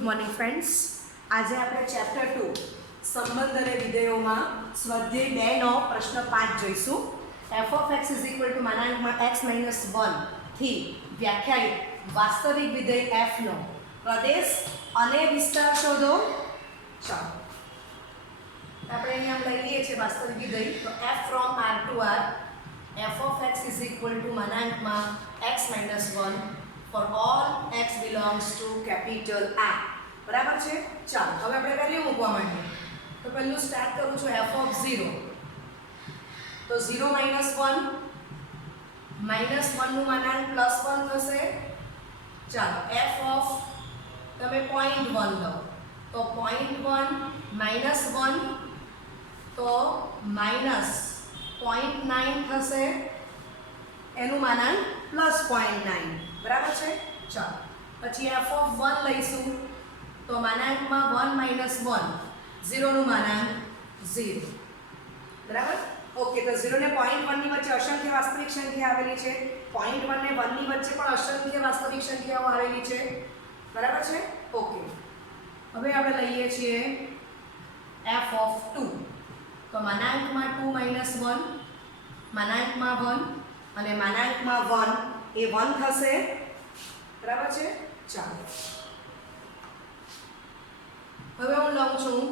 Good morning friends. આજે આપણે chapter 2 સંબંધ અને વિધેયોમાં સ્વાધ્યાય 2 નો પ્રશ્ન 5 જોઈશું. f of x is equal to x minus 1 થી વ્યાખ્યાયિત વાસ્તવિક વિધેય f નો પ્રદેશ અને વિસ્તાર શોધો. ચાલો આપણે અહીંયા લઈએ છીએ વાસ્તવિક વિધેય. તો f from r to r f of x is equal to x minus 1 for all x belongs to capital R. બરાબર છે. ચાલો હવે આપણે વેલ્યુ મૂકવા માંડીએ. તો પહેલું સ્ટાર્ટ કરું છું f of 0. તો 0 minus 1 નું માનાંક +1 થશે. ચાલો f of તમે 0.1 લો તો 0.1 minus 1 તો -0.9 થશે. એનું માનાંક +0.9 બરાબર છે. ચાલો પછી f of 1 લઈશું તો માનાંકમાં 1 minus 1 0 નું માનાંક 0 બરાબર. ઓકે, તો 0 ને 0.1 ની વચ્ચે અસંખ્ય વાસ્તવિક સંખ્યા આવેલી છે. 0.1 ને 1 ની વચ્ચે પણ અસંખ્ય વાસ્તવિક સંખ્યાઓ આવેલી છે. બરાબર છે. ઓકે, હવે આપણે લઈએ છીએ f of 2. તો માનાંકમાં 2 minus 1 માનાંકમાં 1 અને માનાંકમાં 1 એ 1 થશે. બરાબર છે. ચાલો હવે હું લઉં છું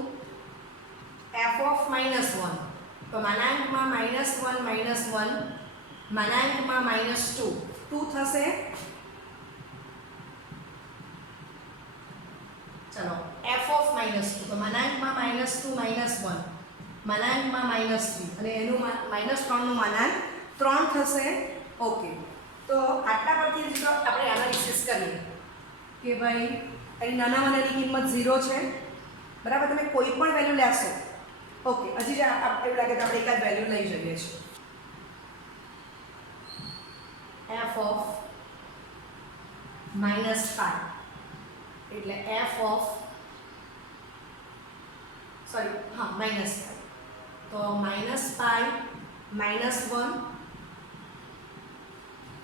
f of -1. તો માનાંકમાં -1 માનાંકમાં -2 2 થશે. ચલો f of -2 તો માનાંકમાં -2 -1 માનાંકમાં -3 અને એનું -3 નું માનાંક 3 થશે. ઓકે, તો આટલા પરથી જો આપણે એનાલિસિસ કરીએ કે ભાઈ અહીં નાનામાંની કિંમત 0 છે. બરાબર, તમે કોઈ પણ વેલ્યુ લેશો. ઓકે, હજી એવું લાગે તો આપણે એકાદ વેલ્યુ લઈ જઈએ છીએ. f of -5 એટલે f of -5 તો -5 -1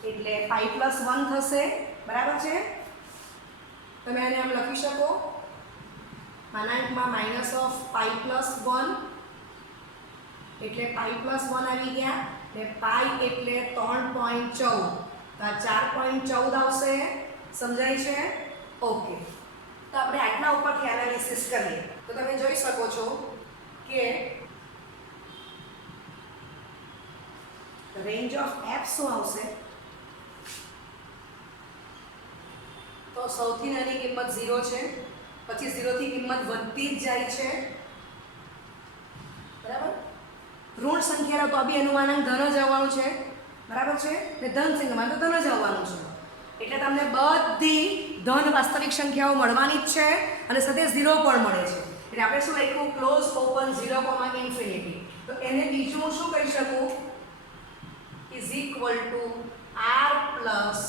એટલે 5 + 1 થશે. બરાબર છે. તમે આને આમ લખી શકો માનાંકમાં -5 + 1 એટલે 5 + 1 આવી ગયા ને પાઈ એટલે 3.14 તો આ 4.14 આવશે. સમજાય છે. ઓકે, તો આપણે આટલા ઉપરથી એનાલિસિસ કરીએ તો તમે જોઈ શકો છો કે રેન્જ ઓફ f શું આવશે. તો સૌથી નાની કિંમત 0 છે, પછી 0 થી કિંમત વધતી જ જાય છે. બરાબર, ઋણ સંખ્યા તો બી એનું માનાંક ધન જ આવવાનું છે. બરાબર છે. ને ધન સંખ્યામાં તો ધન જ આવવાનું છે. એટલે તમને બધી ધન વાસ્તવિક સંખ્યાઓ મળવાની જ છે અને સાથે 0 પણ મળે છે. એટલે આપણે શું લખ્યું ક્લોઝ ઓપન 0, ∞. તો એને બીજું હું શું કહી શકું = r પ્લસ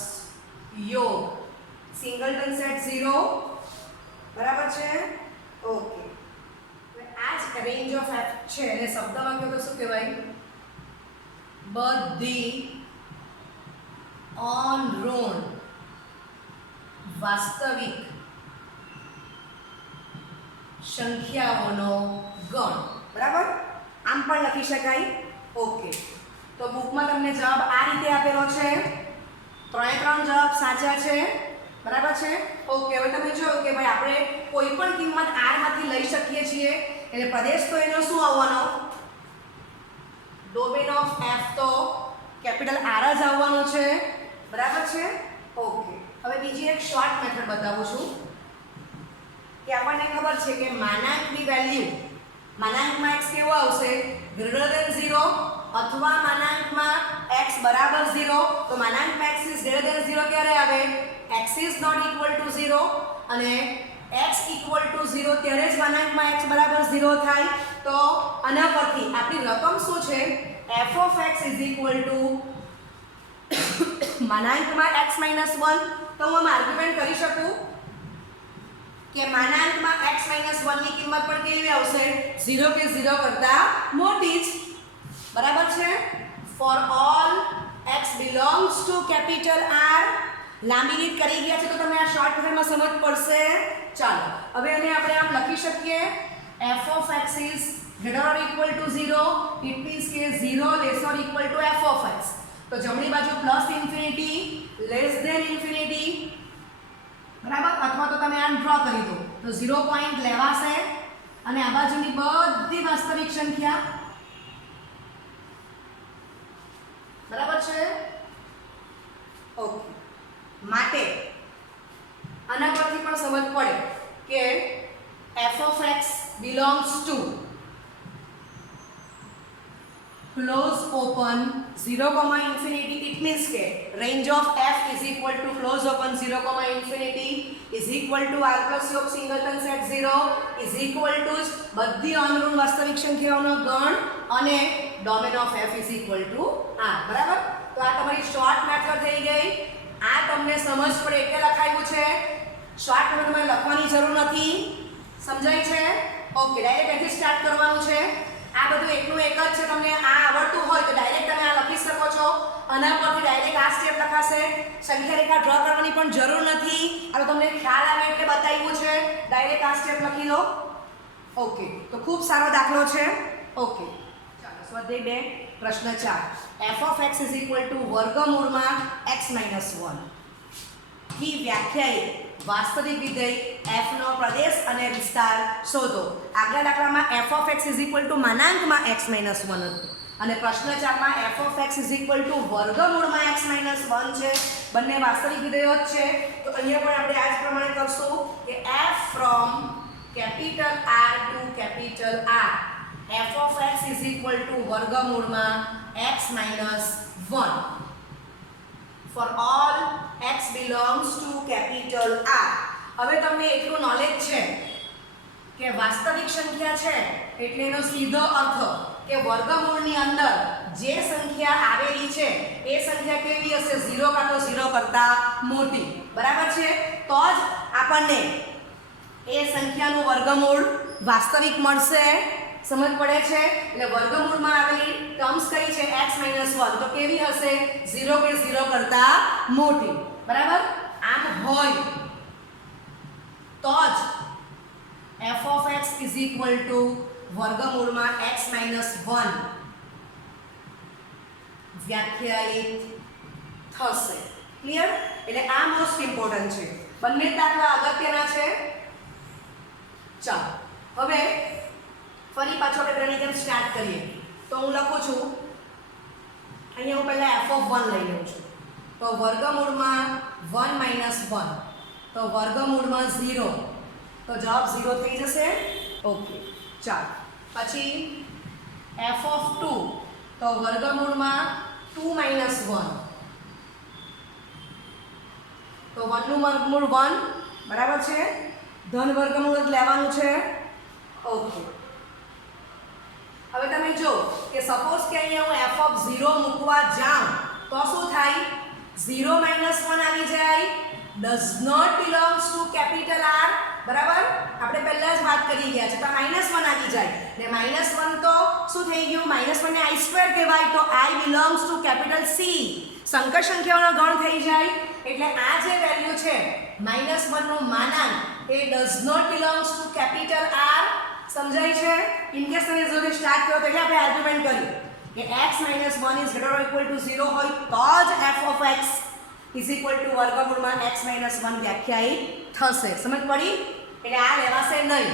યોગ સિંગલટન સેટ 0. બરાબર છે. ઓકે, આ જ રેન્જ ઓફ f છે અને શબ્દમાં કહો તો શું કહેવાય બધી અનઋણ વાસ્તવિક સંખ્યાઓનો ગણ. બરાબર, આમ પણ લખી શકાય. ઓકે, તો બુકમાં તમને જવાબ આ રીતે આપેલો છે. 3 જવાબ સાચા છે. બરાબર છે. ઓકે, હવે તમે જો કે ભાઈ આપણે કોઈ પણ કિંમત r માંથી લઈ શકીએ છીએ એટલે પ્રદેશ તો એનો શું આવવાનો ડોમેન ઓફ f તો કેપિટલ R જ આવવાનો છે. બરાબર છે. ઓકે, હવે બીજી એક શોર્ટ મેથડ બતાવું છું કે આપણને ખબર છે કે માનાંકની વેલ્યુ માનાંકમાં x કેવો આવશે >0 અથવા માનાંકમાં x = 0. તો માનાંકમાં x is greater than 0 ક્યારે આવે x is not equal to 0 અને x equal to 0 ત્યારે જ માનાંકમાં x = 0 થાય. તો આના પરથી આપણી રકમ શું છે f of x is equal to માનાંકમાં x minus 1. તો હું આર્ગ્યુમેન્ટ કરી શકું કે માનાંકમાં x minus 1 ની કિંમત પણ કેવી આવશે 0 કે 0 કરતા મોટી જ. બરાબર છે. for all x belongs to capital R લાંબી રીત કરી ગયા છે તો તમને આ શોર્ટ મેથડમાં સમજ પડશે ચાલો હવે આને આપણે આમ લખી શકીએ f of x is greater or equal to 0, it means કે 0 less or equal to f of x. તો જમણી બાજુ plus infinity less than infinity, બરાબર, અથવા તો તમે આમ ડ્રો કરી દો તો 0 પોઈન્ટ લેવાશે અને આ બાજુની બધી વાસ્તવિક સંખ્યા, બરાબર છે. ઓકે, માટે આના પરથી પણ સમજ પડે કે f of x belongs to close open 0, infinity. It means કે range of f is equal to close open 0, infinity is equal to r plus યોગ સિંગલટન સેટ 0 is equal to બધી અનુરૂપ વાસ્તવિક સંખ્યાઓનો ગણ અને domain of f is equal to r. બરાબર, તો આ તમારી શોર્ટ મેથડ થઈ ગઈ. આ તમને સમજ પડે એટલે લખાયું છે. શોર્ટ મેથડ તમારે લખવાની જરૂર નથી. સમજાય છે? ઓકે, ડાયરેક્ટ અહીંથી સ્ટાર્ટ કરવાનું છે. આ બધું એકનું એક જ છે. તમને આ આવડતું હોય તો ડાયરેક્ટ તમે આ લખી શકો છો. આના પરથી ડાયરેક્ટ આ સ્ટેપ લખાશે. સંખ્યા રેખા ડ્રો કરવાની પણ જરૂર નથી. આ તો તમને ખ્યાલ આવે એટલે બતાવ્યું છે. ડાયરેક્ટ આ સ્ટેપ લખી લો. ઓકે, તો ખૂબ સારો દાખલો છે. ઓકે, ચાલો સ્વાધ્યાય 2 પ્રશ્ન 4 f of x is equal to વર્ગમૂળમાં x - 1 થી વ્યાખ્યાયિત વાસ્તવિક વિધેય f નો પ્રદેશ અને વિસ્તાર શોધો. આગલા દાખલામાં f of x is equal to માનાંકમાં x - 1 હતું અને પ્રશ્ન 4 માં f of x is equal to વર્ગમૂળમાં x - 1 છે. બંને વાસ્તવિક વિધેયો જ છે. તો અહીંયા પણ આપણે આ જ પ્રમાણે કરશું કે f from capital R to capital R, f of x is equal to વર્ગમૂળમાં x - 1 for all x belongs to capital R. હવે તમને એટલું નોલેજ છે કે વાસ્તવિક સંખ્યા છે એટલે એનો સીધો અર્થ કે વર્ગમૂળની અંદર જે સંખ્યા આવેલી છે એ સંખ્યા કેવી હશે? 0 કાં તો 0 કરતા મોટી. બરાબર છે? તો જ આપણને એ સંખ્યાનું વર્ગમૂળ વાસ્તવિક મળશે. સમજ પડે છે? એટલે વર્ગમૂળમાં આવેલી ટર્મ્સ કઈ છે? x - 1. તો કેવી હશે? 0 કે 0 કરતા મોટી. બરાબર? આમ હોય તો જ f of x is equal to વર્ગમૂળમાં x - 1 વ્યાખ્યાયિત થશે. ક્લિયર? એટલે આ મોસ્ટ ઇમ્પોર્ટન્ટ છે. બંને દાખલા અગત્યના છે. ચાલો હવે ફરી પાછો આપણે પહેલાની જેમ સ્ટાર્ટ કરીએ. તો હું લખું છું અહીંયા, હું પહેલા f of 1 લઈ લઉં છું. તો વર્ગમૂળમાં 1 - 1 તો વર્ગમૂળમાં 0 તો જવાબ 0 થઈ જશે. ઓકે, ચાલો પછી f of 2 તો વર્ગમૂળમાં 2 - 1 તો 1 નું વર્ગમૂળ 1. બરાબર છે? ધન વર્ગમૂળ જ લેવાનું છે. ઓકે, હવે તમે જો કે સપોઝ કે અહીંયા હું f of 0 મૂકવા જાઉં તો શું થાય? 0 - 1 આવી જાય. does not belongs to capital R. બરાબર? આપણે પહેલા જ વાત કરી ગયા છે. તો -1 આવી જાય ને -1 તો શું થઈ ગયું? -1 ને i² કહેવાય. તો i belongs to capital C. સંકર સંખ્યાઓનો ગણ થઈ જાય. એટલે આ જે વેલ્યુ છે -1 નું માનાંક એ does not belongs to capital R. સમજાય છે? ઇન કેસ તમે જો સ્ટાર્ટ કરો તો આપણે આર્ગ્યુમેન્ટ કર્યું કે x - 1 is greater or equal to 0 હોય તો જ f of x is equal to વર્ગમૂળમાં x - 1 વ્યાખ્યાયિત થશે. સમજ પડી? એટલે આ લેવાશે નહીં.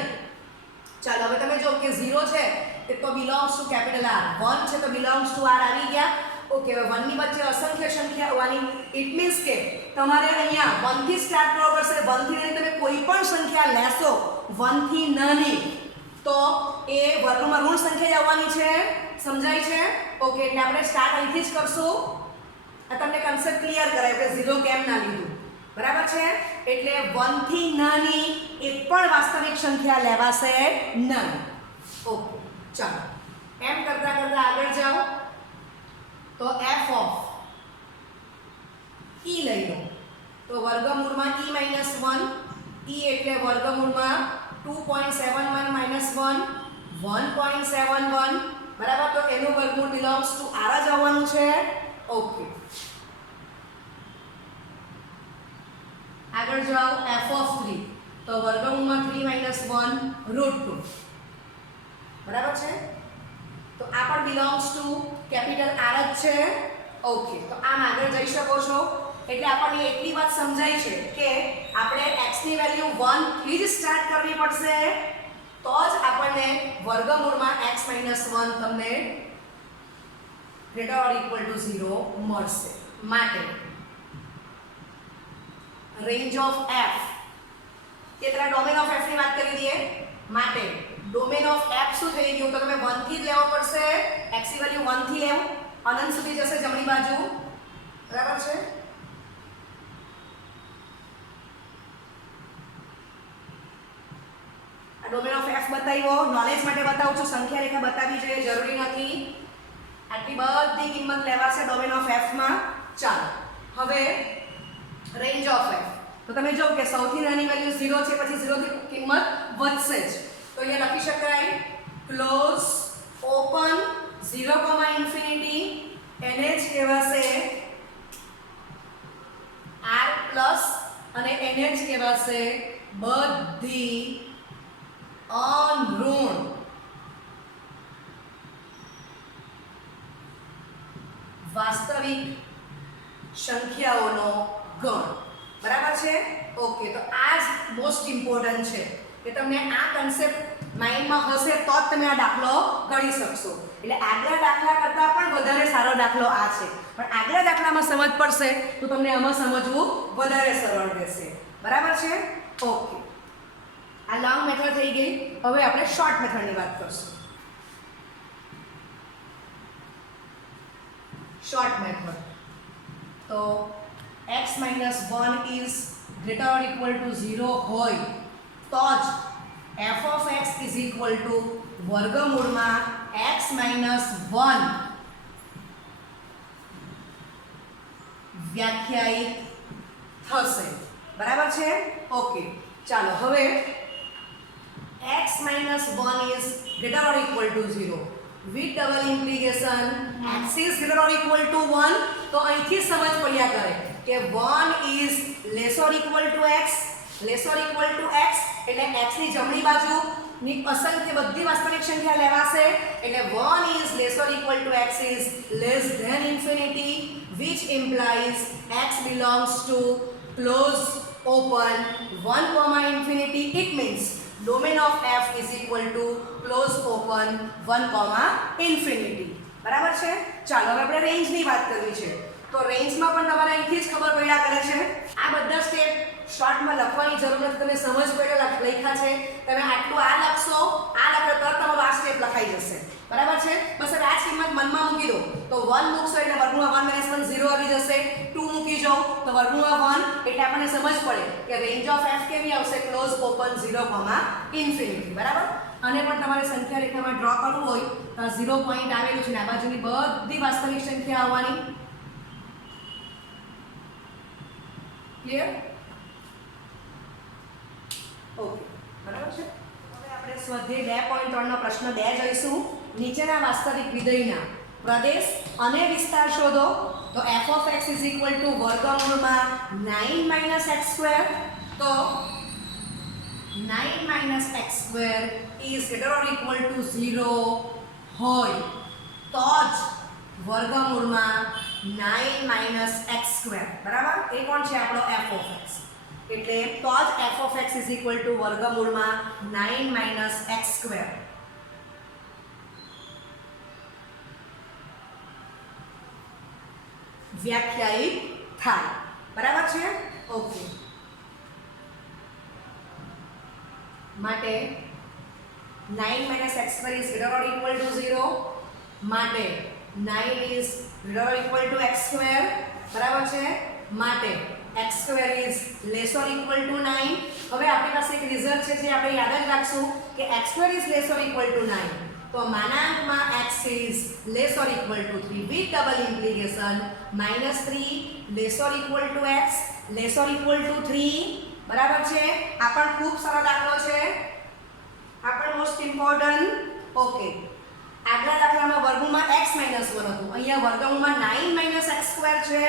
ચાલો હવે તમે જો કે 0 છે તે તો belongs to capital R, 1 છે તો belongs to R આવી ગયા. ઓકે, હવે 1 ની વચ્ચે અસંખ્ય સંખ્યા આવવાની. ઇટ મીન્સ કે તમારે અહીંયા 1 થી સ્ટાર્ટ કરવો પડશે. 1 થી નાની તમે કોઈ પણ સંખ્યા લેશો 1 થી નાની તો એ વર્ગમાં ઋણ સંખ્યા આવવાની છે. સમજાય છે? ઓકે, એટલે આપણે સ્ટાર્ટ અહીંથી જ કરશું. આ તમને કન્સેપ્ટ ક્લિયર કરાય કે 0 કેમ ના લીધું. બરાબર છે? એટલે 1 થી નાની એક પણ વાસ્તવિક સંખ્યા લેવાશે નહીં. ઓકે, ચાલો એમ કરતા કરતા આગળ જાઓ. તો f of e લઈ લો. તો વર્ગમૂળમાં e - 1 e એટલે વર્ગમૂળમાં 2.71 - 1 1.71. બરાબર? તો એનું વર્ગમૂળ belongs to r જ આવવાનું છે. ઓકે, આગળ જાઓ f of 3 તો વર્ગમૂળમાં 3 - 1 √2 બરાબર છે. તો આ પણ બિલોંગ્સ ટુ કેપિટલ આર જ છે. ઓકે, તો આમ આગળ જઈ શકો છો. એટલે આપણને એટલી વાત સમજાય છે કે આપણે x ની વેલ્યુ 1 થી જ સ્ટાર્ટ કરવી પડશે, તો જ આપણને વર્ગમૂળમાં x - 1 તમને greater or equal to 0 મળશે. માટે રેન્જ ઓફ f કે પેલા ડોમેન ઓફ f ની વાત કરી દઈએ. માટે ડોમેન ઓફ f શું થઈ ગયું? તો તમે 1 થી જ લેવો પડશે. x ની વેલ્યુ 1 થી લેવું, અનંત સુધી જશે જમણી બાજુ. બરાબર છે. આ ડોમેન ઓફ f બતાવ્યો, નોલેજ માટે બતાવું છું, સંખ્યા રેખા બતાવવી જોઈએ જરૂરી નથી. આટલી બધી કિંમત લેવાશે ડોમેન ઓફ f માં. ચાલો હવે રેન્જ ઓફ f, તો તમે જો કે સૌથી નાની વેલ્યુ 0 છે, પછી 0 થી કિંમત વધશે જ. તો અહીંયા લખી શકાય ક્લોઝ ઓપન 0, ઇન્ફિનિટી, એને જ કહેવાશે r પ્લસ, અને એને જ કહેવાશે બધી અનઋણ વાસ્તવિક સંખ્યાઓનો ગણ. બરાબર છે. ઓકે, તો આ જ મોસ્ટ ઇમ્પોર્ટન્ટ છે કે તમને આ કન્સેપ્ટ માઇન્ડમાં હશે તો જ તમે આ દાખલો ગણી શકશો. એટલે આગલા દાખલા કરતાં પણ વધારે સારો દાખલો આ છે, પણ આગલા દાખલામાં સમજ પડશે તો તમને આમાં સમજવું વધારે સરળ રહેશે. બરાબર છે. ઓકે, આ લોંગ મેથડ થઈ ગઈ. હવે આપણે શોર્ટ મેથડની વાત કરશું. શોર્ટ મેથડ, તો x - 1 is greater or equal to 0 હોય તો જ f of x is equal to વર્ગમૂળમાં x - 1 વ્યાખ્યાયિત થશે. બરાબર છે. ઓકે, ચાલો હવે x - 1 is greater or equal to 0 with double implication x is greater or equal to 1. તો અહીંથી સમજ પડ્યા કરે કે 1 is less or equal to x, less or equal to x એટલે x ની જમણી બાજુની અસંખ્ય બધી વાસ્તવિક સંખ્યા લેવાશે. એટલે 1 is less or equal to x is less than infinity, which implies x belongs to close open 1, infinity. It means domain of f is equal to close open 1, infinity. બરાબર છે. ચાલો હવે આપણે રેન્જની વાત કરવી છે. તો રેન્જમાં પણ તમારે અહીંથી જ ખબર પડ્યા કરે છે. આ બધા સ્ટેપ શોર્ટમાં લખવાની જરૂર નથી, તમે સમજ પડ્યો લખ્યા છે. તમે આટલું આ લખશો, આ લખો તો તમારો આ સ્ટેપ લખાઈ જશે. બરાબર છે. બસ હવે આ જ કિંમત મનમાં મૂકી દો. તો 1 મૂકશો એટલે વર્ગમૂળમાં 1 - 1 0 આવી જશે. 2 મૂકી જાઓ તો વર્ગમૂળમાં 1 એટલે આપણને સમજ પડે કે રેન્જ ઓફ f કેવી આવશે? Close open 0, infinity. બરાબર. અને પણ તમારે સંખ્યા રેખામાં ડ્રો કરવું હોય તો 0 પોઈન્ટ આવેલું છે ને આ બાજુની બધી વાસ્તવિક સંખ્યા આવવાની. ક્લિયર? ઓકે, બરાબર છે. હવે આપણે સ્વાધ્યાય 2.3 નો પ્રશ્ન 2 જોઈશું. નીચેના વાસ્તવિક વિધેયના પ્રદેશ અને વિસ્તાર શોધો. તો f of x is equal to વર્ગમૂળમાં 9 - x². તો 9 - x² is greater or equal to 0 હોય તો જ વર્ગમૂળમાં 9 - x². બરાબર. એ કોણ છે? આપણો f of x. એટલે તો જ f of x is equal to વર્ગમૂળમાં 9 - x². વ્યાખ્યાયિત થાય. બરાબર છે. ઓકે, માટે 9 - x² is greater or equal to 0. માટે 9 is greater or equal to x². બરાબર છે. માટે x² is less or equal to 9. હવે આપણી પાસે એક રિઝલ્ટ છે જે આપણે યાદ જ રાખશું કે x² is less or equal to 9. તો માનાંકમાં x is less or equal to 3 with double implication -3 less or equal to x less or equal to 3. બરાબર છે. આ પણ ખૂબ સરળ દાખલો છે, આ પણ મોસ્ટ ઇમ્પોર્ટન્ટ. ઓકે, આગલા દાખલામાં વર્ગમૂળમાં x - 1 હતું, અહીંયા વર્ગમૂળમાં 9 - x² છે.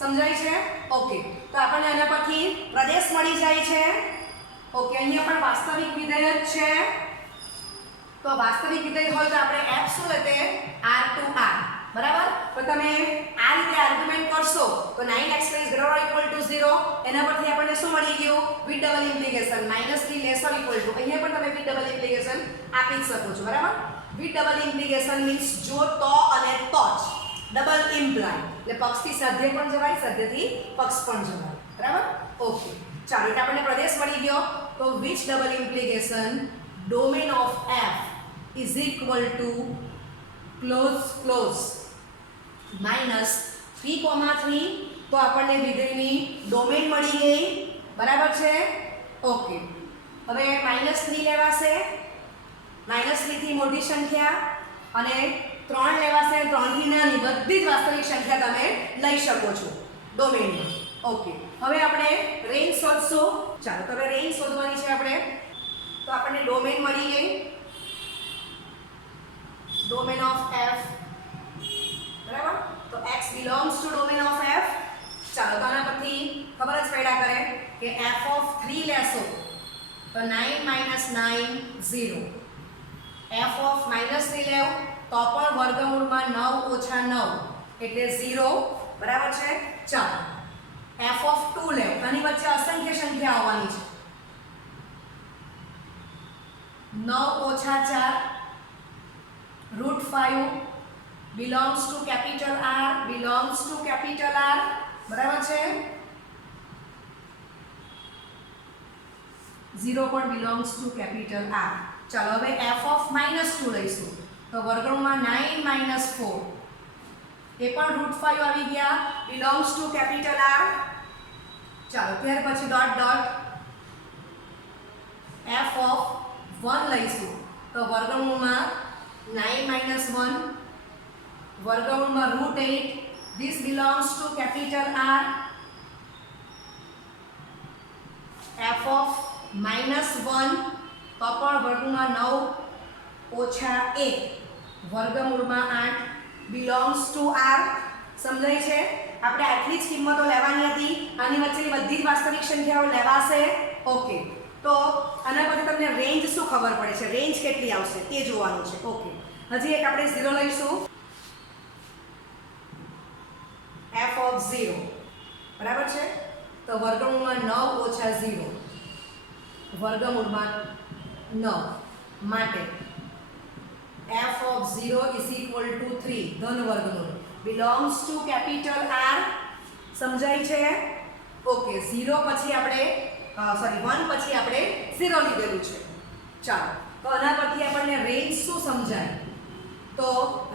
સમજાય છે? ઓકે, તો આપણને આના પરથી પ્રદેશ મળી જાય છે. ઓકે, અહીંયા પણ વાસ્તવિક વિધેય જ છે. તો વાસ્તવિક વિધેય હોય તો આપણે f શું લેતે r to r. બરાબર. તો તમે આ રીતે આર્ગ્યુમેન્ટ કરશો તો 9x > 0 એના પરથી આપણને શું મળી ગયું વિથ ડબલ ઇમ્પ્લિકેશન -3 ≤ અહીંયા પણ તમે વિથ ડબલ ઇમ્પ્લિકેશન આપી જ શકો છો. બરાબર. વિથ ડબલ ઇમ્પ્લિકેશન મીન્સ જો તો અને તો જ ડબલ ઇમ્પ્લાય એટલે પક્ષથી સાધ્ય પણ જવાય, સાધ્યથી પક્ષ પણ જવાય. બરાબર. ઓકે, ચાલો એટલે આપણને પ્રદેશ મળી ગયો. તો which double implication domain of f is equal to close -3,3 તો આપણને વિધેયની ડોમેન મળી ગઈ. બરાબર છે. ઓકે, હવે -3 લેવાશે, -3 થી મોટી સંખ્યા અને 3 લેવાશે, 3 થી નાની, બધી જ વાસ્તવિક સંખ્યા તમે લઈ શકો છો ડોમેનમાં. ઓકે, હવે આપણે રેન્જ શોધશું. ચાલો તો હવે રેન્જ શોધવાની છે આપણે. તો આપણને ડોમેન મળી ગઈ, domain of f. બરાબર. તો x belongs to domain of f. ચાલો તો આના પરથી ખબર જ પડ્યા કરે કે f of 3 લેશો તો 9 - 9 0. f of -3 લેવ તો પણ વર્ગમૂળમાં 9 - 9 એટલે 0. બરાબર છે. ચાલો f of 2 લેવ, આની વચ્ચે અસંખ્ય સંખ્યા આવવાની છે. 9 - 4 √5 belongs to capital R, belongs to capital R. બરાબર છે. 0 પણ belongs to capital R. ચાલો હવે f of -2 લઈશું તો વર્ગમૂળમાં 9 - 4 એ પણ √5 આવી ગયા, belongs to capital R. ચાલો ત્યાર પછી ડોટ ડોટ f of 1 લઈશું તો વર્ગમૂળમાં 9 - 1 વર્ગમૂળમાં √8. This belongs to capital R. f of -1 તો પણ વર્ગમૂળમાં 9 - 1 વર્ગમૂળમાં 8 belongs to R. સમજાય છે. આપણે આટલી જ કિંમતો લેવાની હતી, આની વચ્ચેની બધી જ વાસ્તવિક સંખ્યાઓ લેવાશે. ઓકે, તો આના પરથી તમને રેન્જ શું ખબર પડે છે, રેન્જ કેટલી આવશે તે જોવાનું છે. ઓકે, હજી એક આપણે 0 લઈશું, f of 0. બરાબર છે. તો વર્ગમૂળમાં 9 - 0 વર્ગમૂળમાં 9 માટે f of 0 is equal to 3 ધન વર્ગમૂળ belongs to capital R. સમજાય છે. ઓકે, 0 પછી આપણે 1 પછી આપણે 0 લીધેલું છે. ચાલો તો આના પરથી આપણને રેન્જ શું સમજાય. તો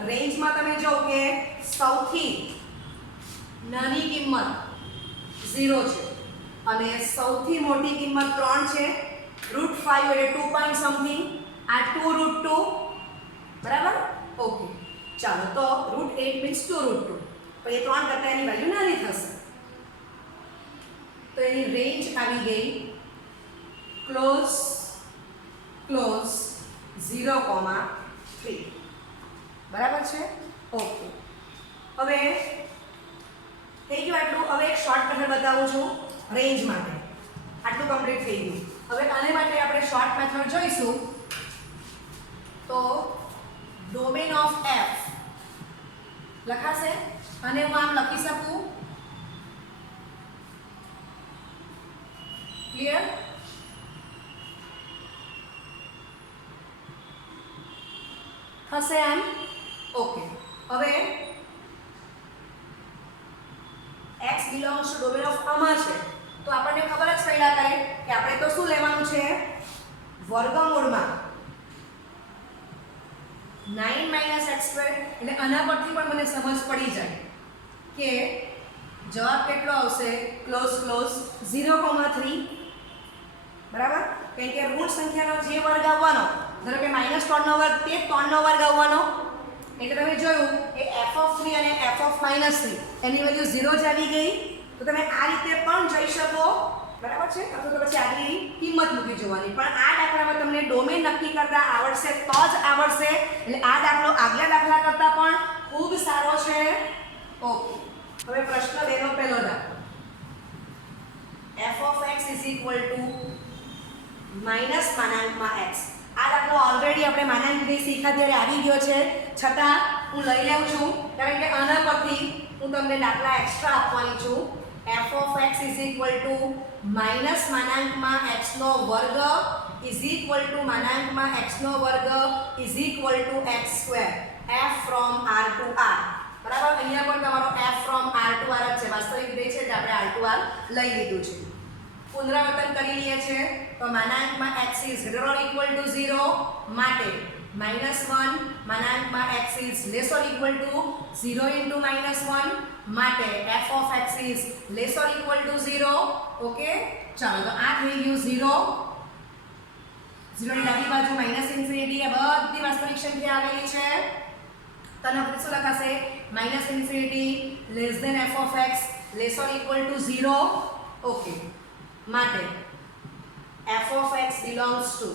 રેન્જમાં તમે જો કે સૌથી નાની કિંમત 0 છે અને સૌથી મોટી કિંમત 3 છે. √5 એટલે 2 point something, આ 2 √2. બરાબર. ઓકે, ચાલો તો √8 મીન્સ 2 √2 પણ એ 3 કરતાં એની વેલ્યુ નાની થશે. તો એની રેન્જ આવી ગઈ ક્લોઝ 0,3. બરાબર છે. ઓકે, હવે થઈ ગયું આટલું. હવે એક શોર્ટ મેથડ બતાવું છું રેન્જ માટે. આટલું કમ્પ્લીટ થઈ ગયું. હવે આને માટે આપણે શોર્ટ મેથડ જોઈશું. તો ડોમેન ઓફ f લખાશે અને હું આમ લખી શકું. ક્લિયર? હશે એમ? ઓકે, હવે x belongs to domain of આમાં છે તો આપણને ખબર જ પડ્યા કરે કે આપણે તો શું લેવાનું છે વર્ગમૂળમાં 9 - x². એટલે આના પરથી પણ મને સમજ પડી જાય કે જવાબ કેટલો આવશે ક્લોઝ 0,3. બરાબર. કારણ કે ઋણ સંખ્યાનો જે વર્ગ આવવાનો, ધારો કે -3 નો વર્ગ તે 3 નો વર્ગ આવવાનો. એટલે તમે જોયું કે f of 3 અને f of -3 એની વેલ્યુ 0 જ આવી ગઈ. તો તમે આ રીતે પણ જઈ શકો. બરાબર છે. અથવા તો પછી આગલી કિંમત મૂકી જોવાની. પણ આ દાખલામાં તમને ડોમેન નક્કી કરતા આવડશે તો જ આવડશે. એટલે આ દાખલો આગલા દાખલા કરતાં પણ ખૂબ સારો છે. ઓકે, હવે પ્રશ્ન 2 નો પહેલો દાખલો. f of x is equal to minus માનાંકમાં x. આ દાખલો ઓલરેડી આપણે માનાંક વિધેય શીખ્યા ત્યારે આવી ગયો છે, છતાં હું લઈ લઉં છું કારણ કે આના પરથી હું તમને દાખલા એક્સ્ટ્રા આપવાની છું. f of x is equal to minus માનાંકમાં x નો વર્ગ is equal to માનાંકમાં x નો વર્ગ is equal to x square. f from r to r. બરાબર, અહીંયા પણ તમારો f from r to r જ છે, વાસ્તવિક વિધેય છે એટલે આપણે r to r લઈ લીધું છે. પુનરાવર્તન કરી લઈએ છીએ તો માનાંકમાં x is greater or equal to 0 માટે -1, માનાંકમાં x is less or equal to 0 into -1 માટે f of x is less or equal to 0. Okay, ચાલો તો આ થઈ ગયું 0. 0 ની ડાબી બાજુ -∞, આ બધી વાસ્તવિક સંખ્યા આવેલી છે. તો આના પછી શું લખાશે? -∞ less than f of x less or equal to 0. Okay, માટે f of x belongs to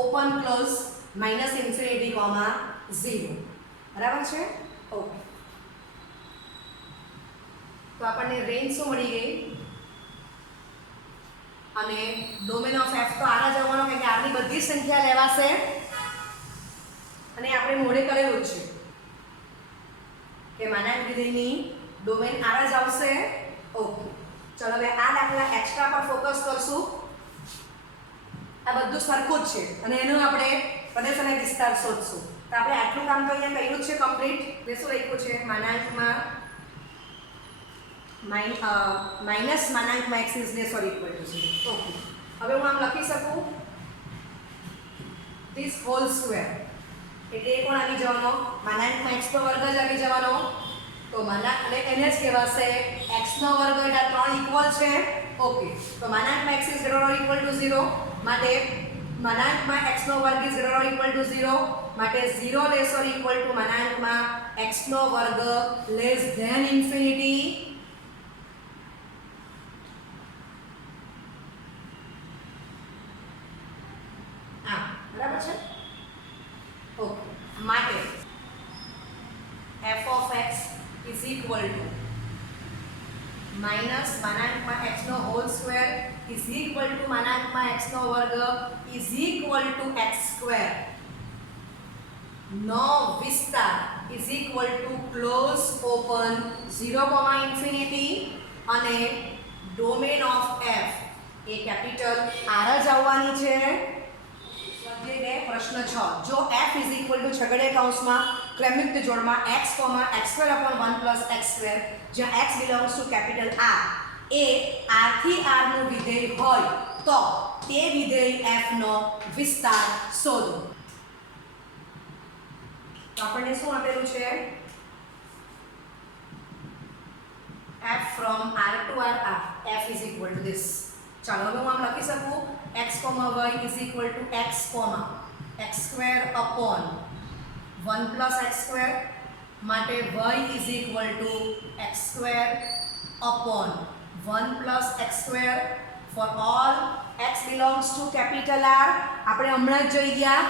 open close -∞, 0. બરાબર છે? ઓકે, તો આપણને રેન્જ શું મળી ગઈ અને ડોમેન ઓફ f તો r જ આવવાનો કે r ની બધી સંખ્યા લેવાશે અને આપણે મોડે કરેલું જ છે કે માનાંક વિધેયની ડોમેન r જ આવશે. ઓકે, ચલો હવે આ દાખલા એક્સ્ટ્રા પર ફોકસ કરશું. આ બધું સરખું જ છે અને એનું આપણે પ્રદેશ અને વિસ્તાર શોધશું. તો આપણે આટલું કામ તો અહીંયા કર્યું જ છે કમ્પ્લીટ. ને શું લખ્યું છે? માનાંકમાં માઇનસ માનાંકમાં x is less or equal to 0. Okay, હવે હું આમ લખી શકું this whole square એટલે એ કોણ આવી જવાનો? માનાંકમાં x નો વર્ગ જ આવી જવાનો. તો માનાંક અને એને જ કહેવાશે x નો વર્ગ એટલે 3 ઇક્વલ છે. ઓકે, તો માનાંકમાં x is greater or equal to 0 માટે માનાંકમાં x નો વર્ગ is greater or equal to 0 માટે 0 less or equal to માનાંકમાં x નો વર્ગ less than infinity. બરાબર છે? ઓકે, માટે f of x is equal to minus માનાંકમાં x નો whole square is equal to માનાંકમાં x નો વર્ગ is equal to x square. નો વિસ્તાર is equal to close open 0, અને ડોમેન ઓફ f એ કેપિટલ r જ આવવાની છે. પ્રશ્ન 6, જો f is equal to છગડીયા કૌંસમાં ક્રમયુક્ત જોડમાં x, x2/1 + x2 જ્યાં x belongs to capital R A r થી r નું વિધેય હોય તો તે વિધેય f નો વિસ્તાર શોધો. તો આપણને શું આપેલું છે? f from r to r, f is equal to this. ચાલો હવે હું આમ લખી શકું x, y is equal to x, x2/1 + x2 માટે y is equal to x2/1 + x2 for all x belongs to capital R. આપણે હમણાં જ જોઈ ગયા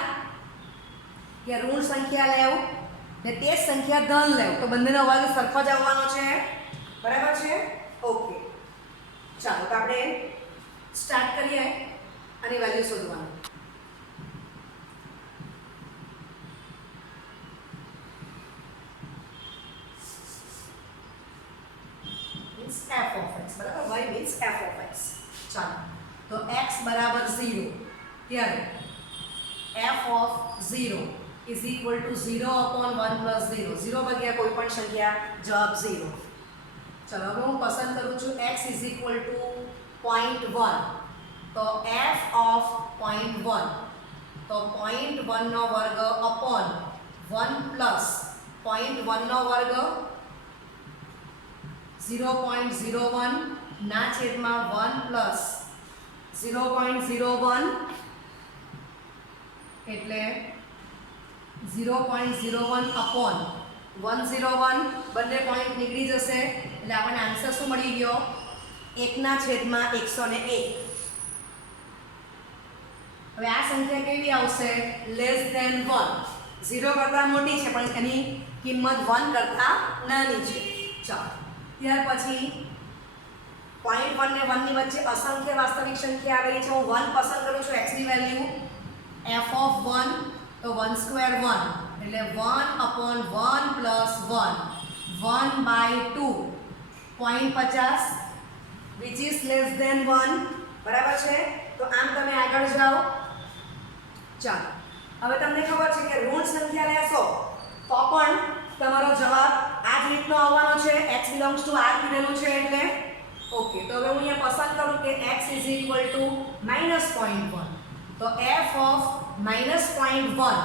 કે ઋણ સંખ્યા લેવ ને તે જ સંખ્યા ધન લેવ તો બંનેનો વર્ગ સરખો જ આવવાનો છે. બરાબર છે? ઓકે, ચાલો તો આપણે સ્ટાર્ટ કરીએ અને વેલ્યુ શોધવાનું. means f of x. બરાબર, y means f of x. ચાલો તો x બરાબર 0 ત્યારે f of 0 is equal to 0/1 + 0. 0 ભાગ્યા કોઈ પણ સંખ્યા જવાબ 0. ચલો હવે હું પસંદ કરું છું x is equal to 0.1. તો f of 0.1 તો 0.1 નો વર્ગ upon 1 plus 0.1 નો વર્ગ 0.01 ના છેદમાં 1 plus 0.01 એટલે 0.01 upon 101 બંને પોઈન્ટ નીકળી જશે એટલે આપણને આન્સર શું મળી ગયો? 1/101. હવે આ સંખ્યા કેવી આવશે? Less than 1. 0 કરતાં મોટી છે પણ એની કિંમત 1 કરતાં નાની છે. ચાલો ત્યાર પછી 0.1 ને 1 ની વચ્ચે અસંખ્ય વાસ્તવિક સંખ્યા આવેલી છે. હું 1 પસંદ કરું છું x ની વેલ્યુ f of 1 તો 1 સ્ક્વેર 1 એટલે 1 upon 1 plus 1 1 by 2 0.50 which is less than 1 બરાબર છે. તો આમ તમે આગળ જાઓ. ચાલો હવે તમને ખબર છે કે ઋણ સંખ્યા લેશો તો પણ તમારો જવાબ આ જ રીતનો આવવાનો છે. x belongs to r કીધેલું છે એટલે ઓકે. તો હવે હું અહીંયા પસંદ કરું કે x is equal to -0.1 તો f of -0.1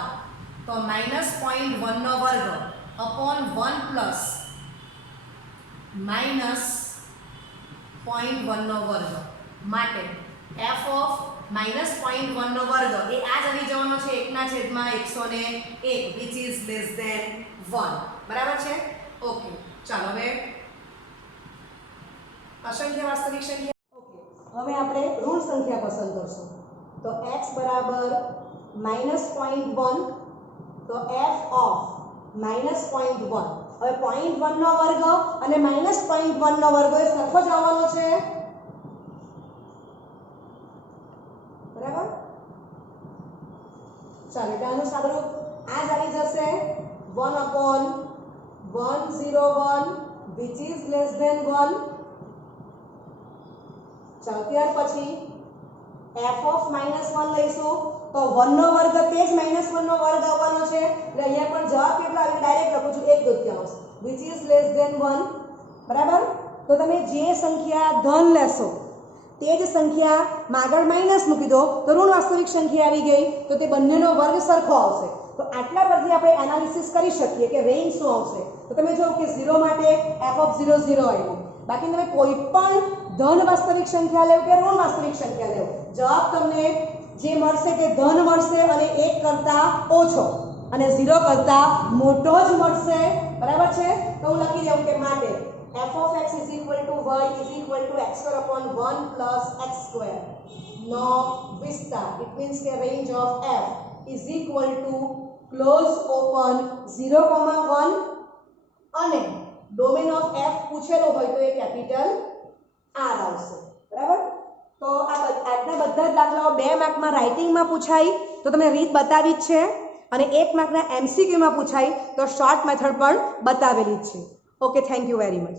તો -0.1 નો વર્ગ upon 1 plus -0.1 નો વર્ગ માટે f of -0.1 નો વર્ગ એ આ જ આવી જવાનો છે 1/101 which is less than 1 બરાબર છે. ઓકે ચાલો હવે અસંખ્ય વાસ્તવિક સંખ્યા. ઓકે હવે આપણે ઋણ સંખ્યા પસંદ કરશું તો x બરાબર -0.1 તો f of -0.1 હવે 0.1 નો વર્ગ અને -0.1 નો વર્ગ એ સરખો જ આવવાનો છે બરાબર. ચાલો એટલે આનું સાદુરૂપ આ જ આવી જશે 1/101 which is less than 1. ચાલો ત્યાર પછી f of -1 લઈશું તો 1 નો વર્ગ તે જ -1 નો વર્ગ આવવાનો છે એટલે અહીંયા પણ જવાબ કેટલો આવે ડાયરેક્ટ લખું છું 1/2 which is less than 1 બરાબર. તો તમે જે સંખ્યા ધન લેશો તે જ સંખ્યામાં આગળ માઈનસ મૂકી દો તો ઋણ વાસ્તવિક સંખ્યા આવી ગઈ તો તે બંનેનો વર્ગ સરખો આવશે. તો આટલા પરથી આપણે એનાલિસિસ કરી શકીએ કે રેન્જ શું આવશે. તો તમે જો કે 0 માટે f of 0 0 આવ્યું. બાકી તમે કોઈ પણ ધન વાસ્તવિક સંખ્યા લેવો કે ઋણ વાસ્તવિક સંખ્યા લેવો જવાબ તમને જે મળશે તે ધન મળશે અને 1 કરતા ઓછો અને 0 કરતા મોટો જ મળશે બરાબર છે. તો હું લખી દઉં કે માટે f of x is equal to y is equal to x square upon 1 plus x square નો વિસ્તાર it means કે range of f is equal to close open 0,1 અને ડોમેન ઓફ f પૂછેલો હોય તો એ કેપિટલ r આવશે બરાબર. તો આજના બધા જ દાખલાઓ 2 માર્કમાં રાઇટિંગમાં પૂછાય તો તમે રીત બતાવી જ છે અને 1 માર્કના MCQ માં પૂછાય તો શોર્ટ મેથડ પણ બતાવેલી જ છે. Okay thank you very much.